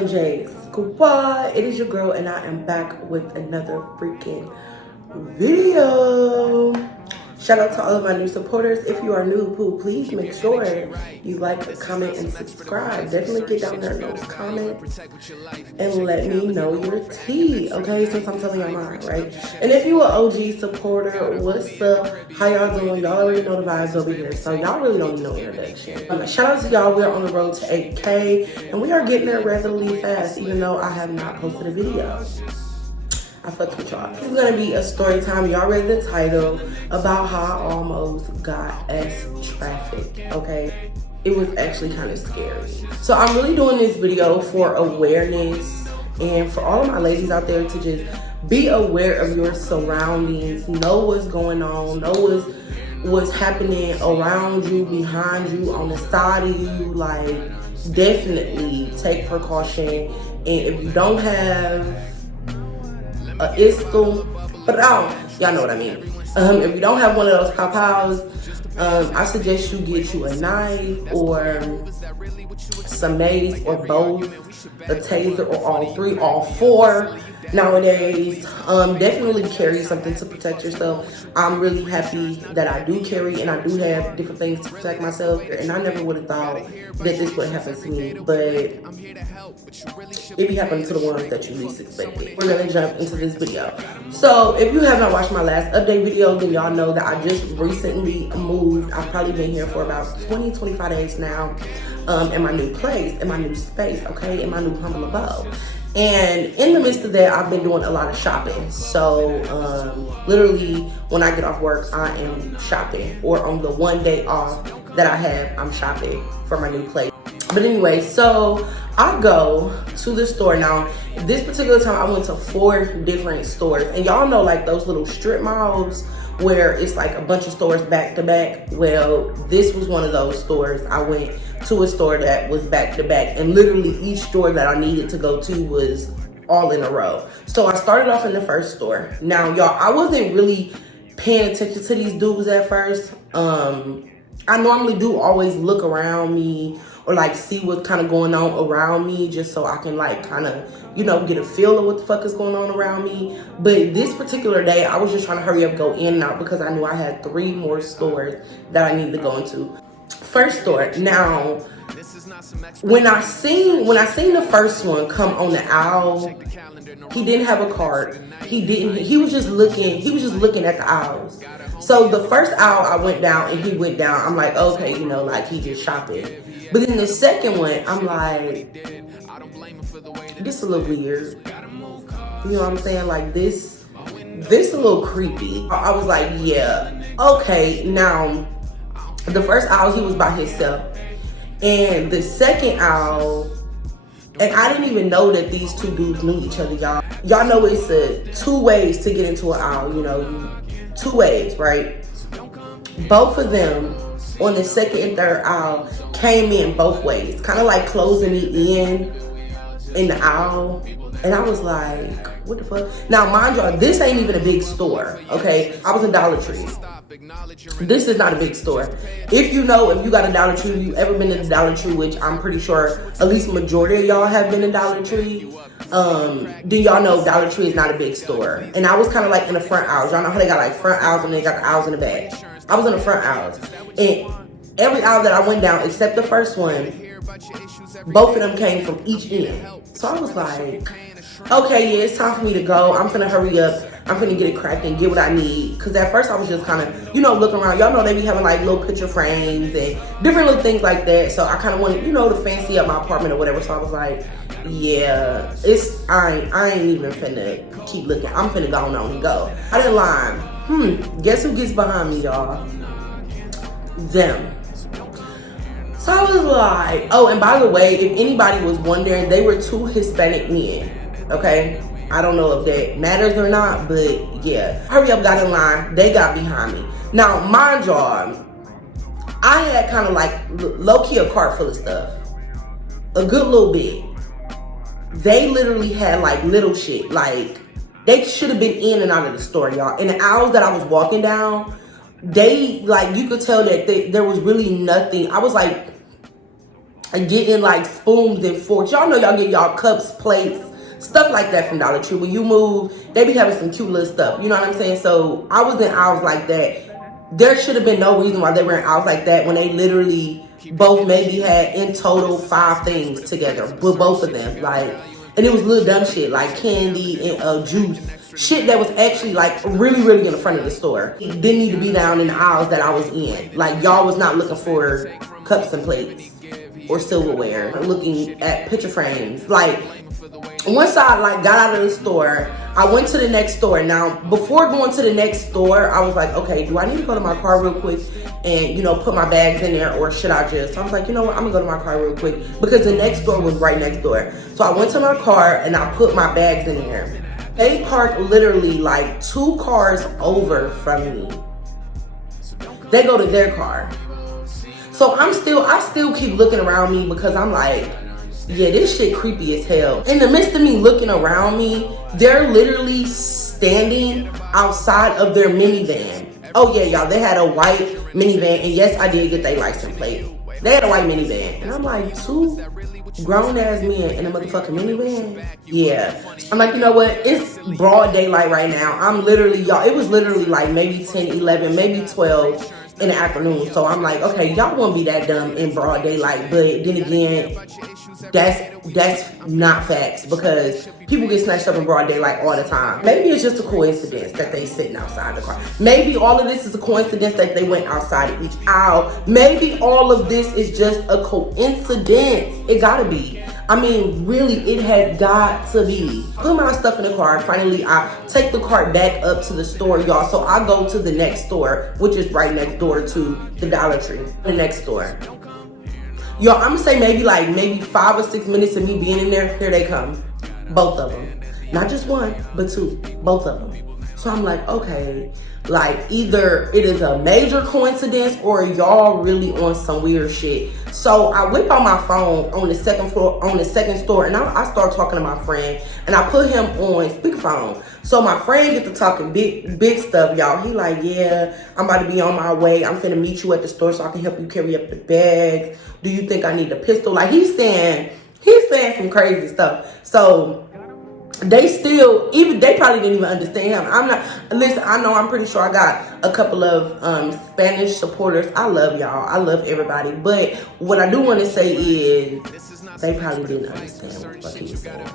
ONJ Squad. It is your girl, and I am back with another freaking video. Shout out to all of my new supporters. If you are new, please make sure you like, comment, and subscribe. Definitely get down there in those comments and let me know your tea, okay? Since I'm telling y'all mine, right? And if you an OG supporter, what's up? How y'all doing? Y'all already know the vibes over here, so y'all really don't need no introduction. Shout out to y'all. We're on the road to 8K, and we are getting there relatively fast, even though I have not posted a video. I fucked with y'all. This is gonna be a story time. Y'all read the title about how I almost got trafficked, okay? It was actually kind of scary. So I'm really doing this video for awareness and for all of my ladies out there to just be aware of your surroundings, know what's going on, know what's happening around you, behind you, on the side of you. Like, definitely take precaution. And if you don't have but y'all know what I mean. If you don't have one of those pow-pows, I suggest you get you a knife or some mace or both, a taser or all three, all four nowadays. Definitely carry something to protect yourself. I'm really happy that I do carry and I do have different things to protect myself, and I never would have thought that this would happen to me, but it be happening to the ones that you least expected. We're gonna jump into this video. So if you have not watched my last update video, then y'all know that I just recently moved. I've probably been here for about 20-25 days now, in my new place, in my new space, okay, in my new humble abode. And in the midst of that, I've been doing a lot of shopping. So literally when I get off work, I am shopping, or on the one day off that I have, I'm shopping for my new place. But anyway, so I go to the store. Now, this particular time, I went to 4 different stores. And y'all know, like, those little strip malls where it's like a bunch of stores back to back. Well, this was one of those stores. I went to a store that was back to back, and literally each store that I needed to go to was all in a row. So I started off in the first store. Now, y'all, I wasn't really paying attention to these dudes at first. I normally do always look around me or like see what's kind of going on around me, just so I can like kind of, you know, get a feel of what the fuck is going on around me. But this particular day, I was just trying to hurry up, go in and out, because I knew I had 3 more stores that I needed to go into. First store. Now, when I seen the first one come on the aisle, he didn't have a cart. He was just looking at the aisles. So the first aisle I went down and he went down, I'm like, okay, you know, like he just shopping. But then the second one, I'm like, this is a little weird. You know what I'm saying? Like this a little creepy. I was like, yeah, okay. Now, the first aisle, he was by himself. And the second aisle, and I didn't even know that these 2 dudes knew each other, y'all. Y'all know it's 2 ways to get into an aisle, you know, 2 ways, right? Both of them on the second and third aisle came in both ways, kind of like closing me in the aisle. And I was like, what the fuck? Now, mind y'all, this ain't even a big store, okay? I was in Dollar Tree. This is not a big store. If you got a Dollar Tree, you ever been to the Dollar Tree, which I'm pretty sure at least majority of y'all have been in Dollar Tree, then y'all know Dollar Tree is not a big store. And I was kind of like in the front aisles. Y'all know how they got like front aisles and they got the aisles in the back. I was in the front aisles. And every aisle that I went down, except the first one, both of them came from each end. So I was like, okay, yeah, it's time for me to go. I'm finna hurry up. I'm finna get it cracked and get what I need. Because at first I was just kind of, you know, looking around. Y'all know they be having like little picture frames and different little things like that. So I kind of wanted, you know, to fancy up my apartment or whatever. So I was like, yeah, I ain't even finna keep looking. I'm finna go on and go. I didn't lie. Guess who gets behind me, y'all? Them. So I was like, oh, and by the way, if anybody was wondering, they were 2 Hispanic men, okay? I don't know if that matters or not, but yeah. Hurry up, got in line. They got behind me. Now, mind y'all, I had kind of like low-key a cart full of stuff. A good little bit. They literally had like little shit. Like, they should have been in and out of the store, y'all. In the aisles that I was walking down, they, like, you could tell that there was really nothing. I was like, and getting like spoons and forks. Y'all know y'all get y'all cups, plates, stuff like that from Dollar Tree. When you move, they be having some cute little stuff. You know what I'm saying? So I was in aisles like that. There should have been no reason why they were in aisles like that when they literally both maybe had in total 5 things together with both of them. Like, and it was little dumb shit like candy and juice. Shit that was actually like really, really in the front of the store. It didn't need to be down in the aisles that I was in. Like, y'all was not looking for cups and plates or silverware, looking at picture frames. Like, once I like got out of the store, I went to the next store. Now, before going to the next store, I was like, okay, do I need to go to my car real quick and, you know, put my bags in there, or should I just? So I was like, you know what, I'm gonna go to my car real quick because the next store was right next door. So I went to my car and I put my bags in there. They parked literally like 2 cars over from me. They go to their car. So I still keep looking around me because I'm like, yeah, this shit creepy as hell. In the midst of me looking around me, they're literally standing outside of their minivan. Oh yeah, y'all, they had a white minivan, and yes, I did get their license plate. They had a white minivan, and I'm like, 2 grown-ass men in a motherfucking minivan? Yeah. I'm like, you know what? It's broad daylight right now. I'm literally, y'all, it was literally like maybe 10, 11, maybe 12 in the afternoon. So I'm like, okay, y'all won't be that dumb in broad daylight. But then again, that's not facts, because people get snatched up in broad daylight all the time. Maybe it's just a coincidence that they sitting outside the car. Maybe all of this is a coincidence that they went outside of each aisle. Maybe all of this is just a coincidence. It gotta be. I mean, really, it has got to be. Put my stuff in the car. Finally, I take the cart back up to the store, y'all. So I go to the next store, which is right next door to the Dollar Tree. The next store. Yo, I'm gonna say maybe 5 or 6 minutes of me being in there, here they come. Both of them. Not just one, but 2. Both of them. So I'm like, okay, like either it is a major coincidence or y'all really on some weird shit. So I whip out my phone on the second floor, on the second store, and I start talking to my friend, and I put him on speakerphone. So my friend get to talking big stuff, y'all. He like, yeah, I'm about to be on my way. I'm finna meet you at the store so I can help you carry up the bags. Do you think I need a pistol? Like, he's saying some crazy stuff. So they probably didn't even understand him. Listen, I know, I'm pretty sure I got a couple of Spanish supporters. I love y'all. I love everybody. But what I do want to say is they probably didn't understand what he was saying.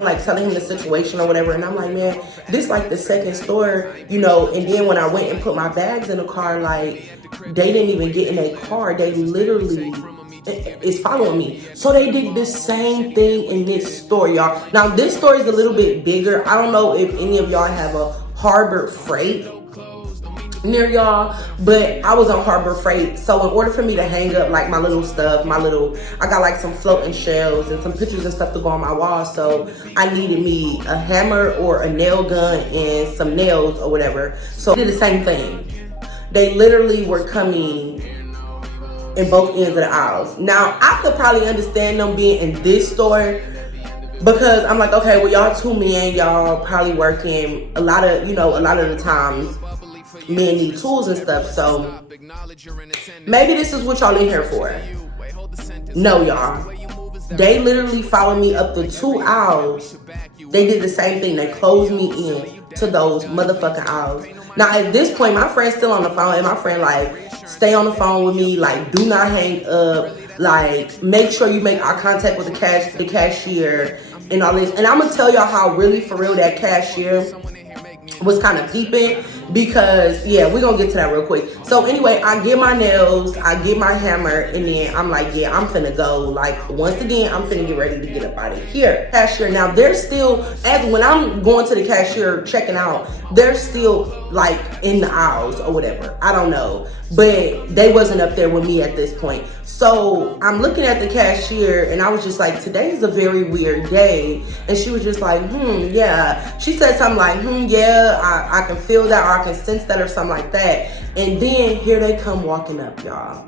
Like, telling him the situation or whatever. And I'm like, man, this like the second store, you know. And then when I went and put my bags in the car, like, they didn't even get in a car. They literally is following me. So they did the same thing in this store, y'all. Now, this store is a little bit bigger. I don't know if any of y'all have a Harbor Freight near y'all, but I was on Harbor Freight. So in order for me to hang up like my little stuff, I got like some floating shells and some pictures and stuff to go on my wall. So I needed me a hammer or a nail gun and some nails or whatever. So they did the same thing. They literally were coming in both ends of the aisles. Now, I could probably understand them being in this store because I'm like, okay, well, y'all 2 men, y'all probably working. A lot of the times men need tools and stuff. So maybe this is what y'all in here for. No, y'all. They literally followed me up the 2 aisles. They did the same thing. They closed me in to those motherfucking aisles. Now, at this point, my friend's still on the phone, and my friend like, stay on the phone with me, like, do not hang up, like, make sure you make eye contact with the cashier and all this. And I'm gonna tell y'all how really for real that cashier was kind of peeping, because yeah, we're gonna get to that real quick. So anyway, I get my nails, I get my hammer, and then I'm like, yeah, I'm finna go. Like, once again, I'm finna get ready to get up out of here. Cashier, now they're still, as when I'm going to the cashier checking out, they're still like in the aisles or whatever, I don't know, but they wasn't up there with me at this point. So I'm looking at the cashier, and I was just like, today is a very weird day. And she was just like, yeah. She said something like, yeah, I can feel that, or I can sense that, or something like that. And then here they come walking up, y'all.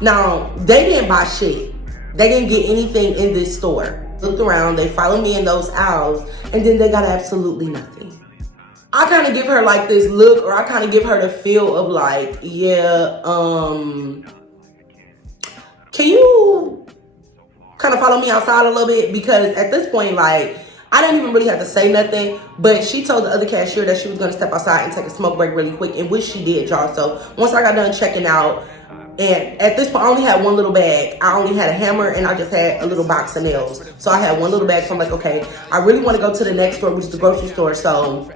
Now, they didn't buy shit. They didn't get anything in this store. Looked around, they followed me in those aisles, and then they got absolutely nothing. I kind of give her like this look, or I kind of give her the feel of like, yeah, can you kind of follow me outside a little bit, because at this point, like, I didn't even really have to say nothing, but she told the other cashier that she was going to step outside and take a smoke break really quick, and which she did, y'all. So once I got done checking out, and at this point, I only had one little bag. I only had a hammer, and I just had a little box of nails. So I had one little bag, so I'm like, okay, I really want to go to the next store, which is the grocery store, so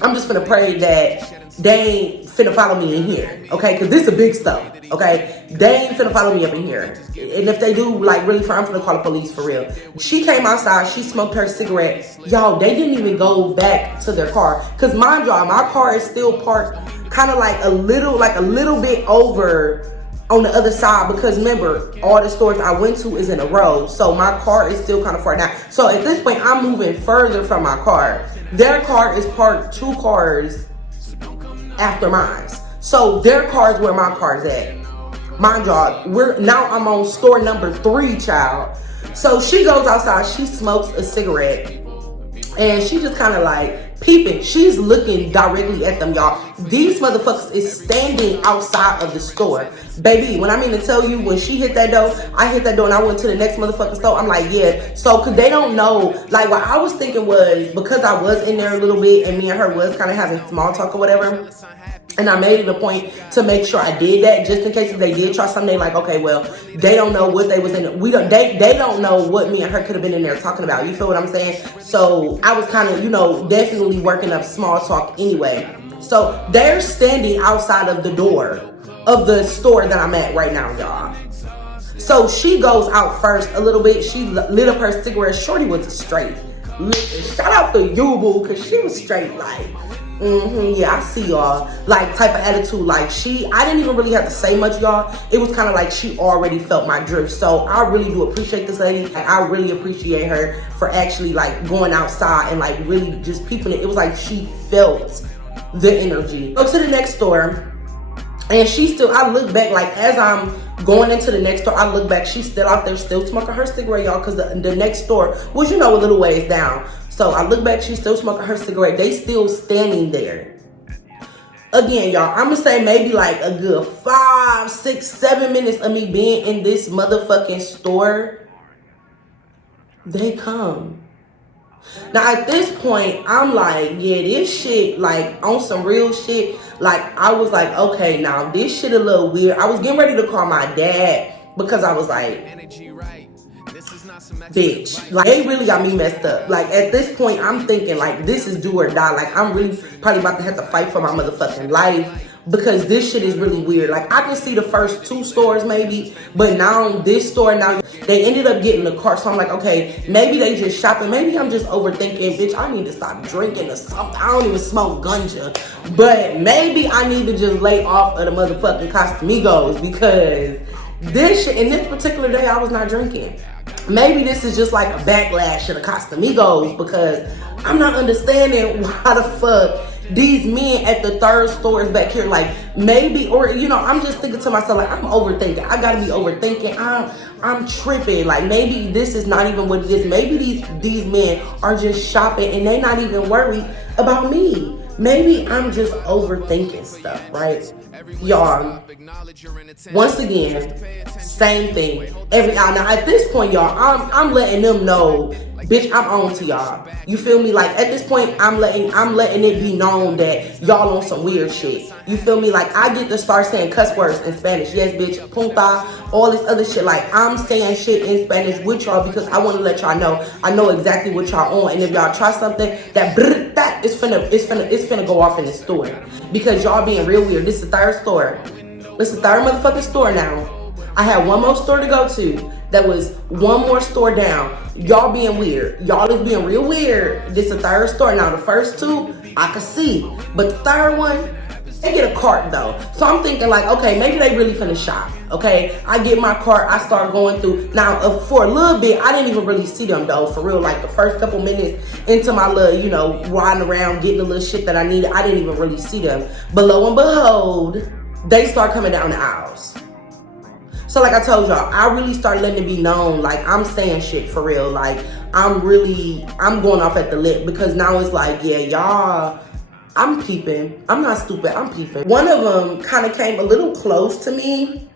I'm just finna pray that they ain't finna follow me in here, okay? Because this is a big stuff, okay? They ain't finna follow me up in here. And if they do, like, really, I'm finna call the police for real. She came outside, she smoked her cigarette. Y'all, they didn't even go back to their car. Because mind y'all, my car is still parked kind of like a little bit over on the other side, because remember, all the stores I went to is in a row, so my car is still kind of far down. So at this point, I'm moving further from my car. Their car is parked 2 cars after mine, so their car is where my car's at. Mind y'all, I'm on store number 3, child. So she goes outside, she smokes a cigarette, and she just kind of like peeping. She's looking directly at them, y'all. These motherfuckers is standing outside of the store. Baby, when I mean to tell you, when she hit that door, I hit that door and I went to the next motherfucking store. I'm like, yeah. So, because they don't know, like, what I was thinking was, because I was in there a little bit and me and her was kind of having small talk or whatever, and I made it a point to make sure I did that, just in case if they did try something, they like, okay, well, they don't know what they was in. They don't know what me and her could have been in there talking about. You feel what I'm saying? So I was kind of, definitely working up small talk anyway. So they're standing outside of the door of the store that I'm at right now, y'all. So she goes out first a little bit. She lit up her cigarette. Shorty was straight. Shout out to you, boo, because she was straight like, yeah, I see y'all, like, type of attitude. Like, I didn't even really have to say much, y'all. It was kind of like she already felt my drift. So I really do appreciate this lady. Like, I really appreciate her for actually, like, going outside and, like, really just peeping it. It was like she felt the energy. Go to the next store, and I look back, like, as I'm going into the next store, I look back, she's still out there, still smoking her cigarette, y'all, because the next store was, a little ways down. So I look back, she's still smoking her cigarette. They still standing there. Again, y'all, I'm going to say maybe like a good 5, 6, 7 minutes of me being in this motherfucking store. They come. Now, at this point, I'm like, yeah, this shit, like, on some real shit. Like, I was like, okay, now, this shit a little weird. I was getting ready to call my dad, because I was like, bitch, like, they really got me messed up. Like, at this point, I'm thinking, like, this is do or die. Like, I'm really probably about to have to fight for my motherfucking life, because this shit is really weird. Like, I can see the first 2 stores maybe, but now this store, now they ended up getting the car. So I'm like, okay, maybe they just shopping. Maybe I'm just overthinking. Bitch, I need to stop drinking or something. I don't even smoke ganja, but maybe I need to just lay off of the motherfucking Casamigos, because this shit, in this particular day, I was not drinking. Maybe this is just like a backlash of the Casamigos, because I'm not understanding why the fuck these men at the third store is back here. Like, maybe, or, I'm just thinking to myself, like, I'm overthinking. I gotta be overthinking. I'm tripping. Like, maybe this is not even what it is. Maybe these men are just shopping and they not even worried about me. Maybe I'm just overthinking stuff, right? Y'all, once again, same thing every hour. Now, at this point, y'all, I'm letting them know, bitch, I'm on to y'all. You feel me? Like, at this point, I'm letting it be known that y'all on some weird shit. You feel me? Like, I get to start saying cuss words in Spanish. Yes, bitch, punta, all this other shit. Like, I'm saying shit in Spanish with y'all, because I want to let y'all know I know exactly what y'all on. And if y'all try something, that is finna go off in the store, because y'all being real weird. This is the third store. This is the third motherfucking store now. I had one more store to go to. That was one more store down. Y'all being weird. Y'all is being real weird. This is the third store. Now, the first 2, I could see. But the third one, they get a cart, though. So I'm thinking, like, okay, maybe they really finna shop. Okay, I get my cart. I start going through. Now, for a little bit, I didn't even really see them, though. For real, like, the first couple minutes into my little, riding around, getting the little shit that I needed, I didn't even really see them. But lo and behold, they start coming down the aisles. So like I told y'all, I really started letting it be known, like, I'm saying shit for real. Like, I'm going off at the lip, because now it's like, yeah, y'all, I'm peeping. I'm not stupid, I'm peeping. One of them kind of came a little close to me,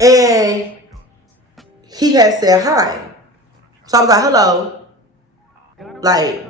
and he had said hi. So I was like, hello. Like,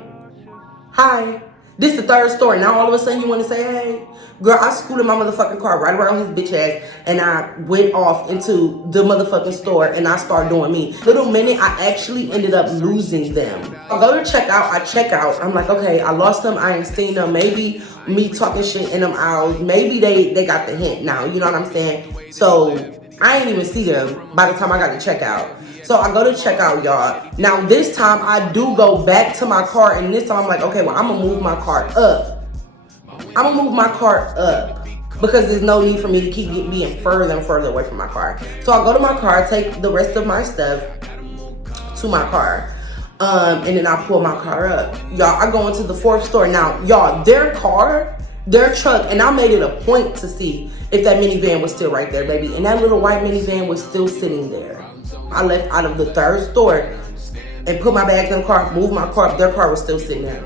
hi. This the third store. Now all of a sudden you want to say hey? Girl, I scooted my motherfucking car right around his bitch ass and I went off into the motherfucking store and I started doing me. Little minute, I actually ended up losing them. I go to check out, I check out. I'm like, okay, I lost them, I ain't seen them. Maybe me talking shit in them aisles. Maybe they got the hint now, you know what I'm saying? So I ain't even see them by the time I got to check out. So I go to check out, y'all. Now this time I do go back to my car and this time I'm like, okay, well I'm gonna move my car up. I'm gonna move my car up because there's no need for me to keep being further and further away from my car. So I go to my car, take the rest of my stuff to my car. And then I pull my car up. Y'all, I go into the fourth store. Now, y'all, their truck, and I made it a point to see if that minivan was still right there, baby. And that little white minivan was still sitting there. I left out of the third store and put my bags in the car, moved my car up. Their car was still sitting there.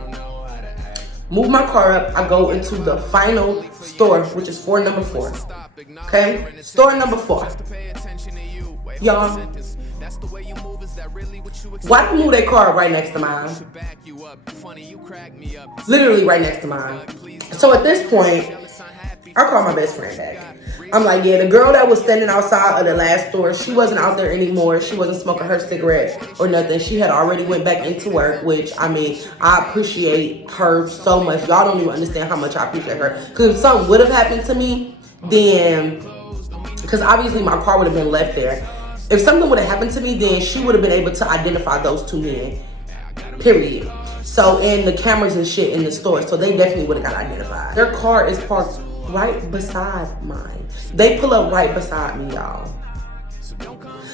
Move my car up. I go into the final store, which is store number 4. Okay? Store number 4. Y'all, why don't move that car right next to mine? Literally right next to mine. So at this point, I call my best friend back. I'm like, yeah, the girl that was standing outside of the last store, she wasn't out there anymore. She wasn't smoking her cigarette or nothing. She had already went back into work, which, I mean, I appreciate her so much. Y'all don't even understand how much I appreciate her. Because if something would have happened to me, then, because obviously my car would have been left there. If something would have happened to me, then she would have been able to identify those 2 men, period. So, and the cameras and shit in the store, so they definitely would have got identified. Their car is parked right beside mine. They pull up right beside me, y'all.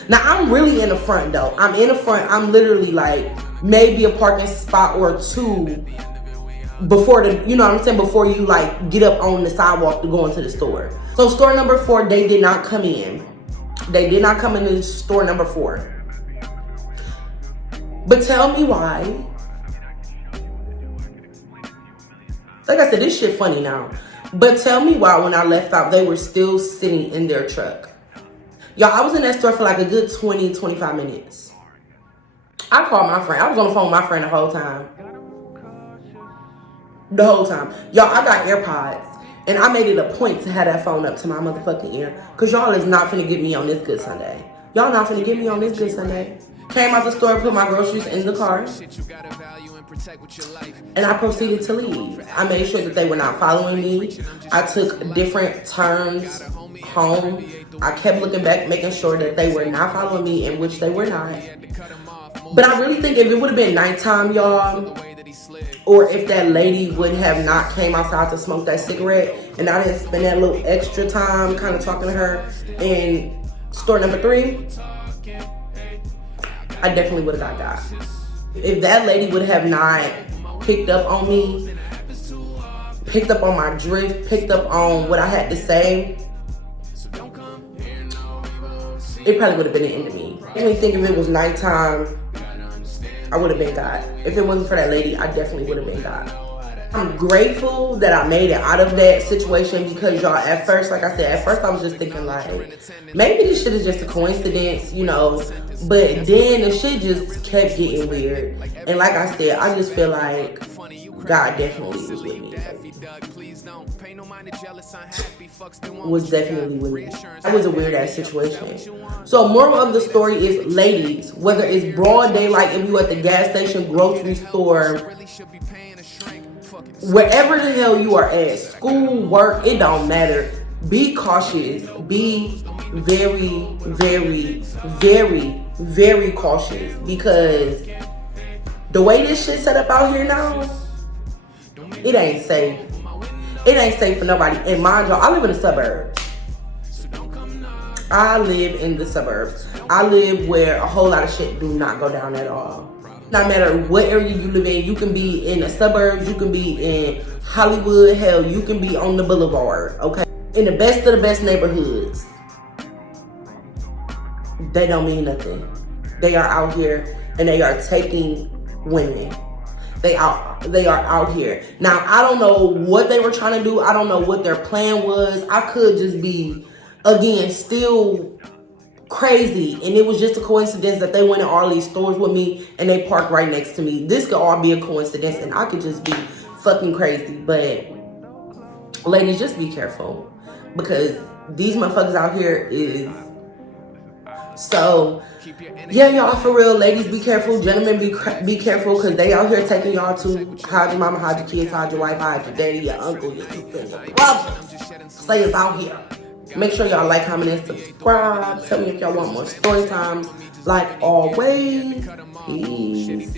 Now, I'm really in the front, though. I'm in the front. I'm literally like maybe a parking spot or 2 before the, you know what I'm saying, before you like get up on the sidewalk to go into the store. So store number 4, they did not come in. They did not come into store number 4. But tell me why. Like I said, this shit funny now. But tell me why when I left out, they were still sitting in their truck. Y'all, I was in that store for like a good 20, 25 minutes. I called my friend. I was on the phone with my friend the whole time. The whole time. Y'all, I got AirPods. And I made it a point to have that phone up to my motherfucking ear. Because y'all is not finna get me on this good Sunday. Y'all not finna get me on this good Sunday. Came out the store, put my groceries in the car. And I proceeded to leave. I made sure that they were not following me. I took different turns home. I kept looking back, making sure that they were not following me, in which they were not. But I really think if it would have been nighttime, y'all, or if that lady would have not came outside to smoke that cigarette, and I didn't spend that little extra time kind of talking to her in store number 3, I definitely would have got got. If that lady would have not picked up on me, picked up on my drift, picked up on what I had to say, it probably would have been the end of me. I definitely think if it was nighttime, I would have been got. If it wasn't for that lady, I definitely would have been got. I'm grateful that I made it out of that situation because, y'all, at first, like I said, at first I was just thinking like, maybe this shit is just a coincidence, you know, but then the shit just kept getting weird. And like I said, I just feel like God definitely was with me. Was definitely with me. That was a weird ass situation. So moral of the story is, ladies, whether it's broad daylight, if you at the gas station, grocery store, wherever the hell you are at, school, work, it don't matter. Be cautious. Be very, very, very, very cautious, because the way this shit set up out here now, it ain't safe. It ain't safe for nobody. And mind y'all, I live in the suburbs. I live in the suburbs. I live where a whole lot of shit do not go down at all. No matter what area you live in, you can be in the suburbs, you can be in Hollywood, hell, you can be on the boulevard, okay? In the best of the best neighborhoods, they don't mean nothing. They are out here and they are taking women. They are out here. Now, I don't know what they were trying to do. I don't know what their plan was. I could just be, again, still crazy. And it was just a coincidence that they went in all these stores with me and they parked right next to me. This could all be a coincidence and I could just be fucking crazy. But ladies, just be careful, because these motherfuckers out here is so. Yeah, y'all, for real, ladies, be careful. Gentlemen, be careful, because they out here taking y'all to hide your mama, hide your kids, hide your wife, hide your daddy, your uncle, your sister, your brother. Stay out here. Make sure y'all like, comment, and subscribe. Tell me if y'all want more story times. Like always, peace.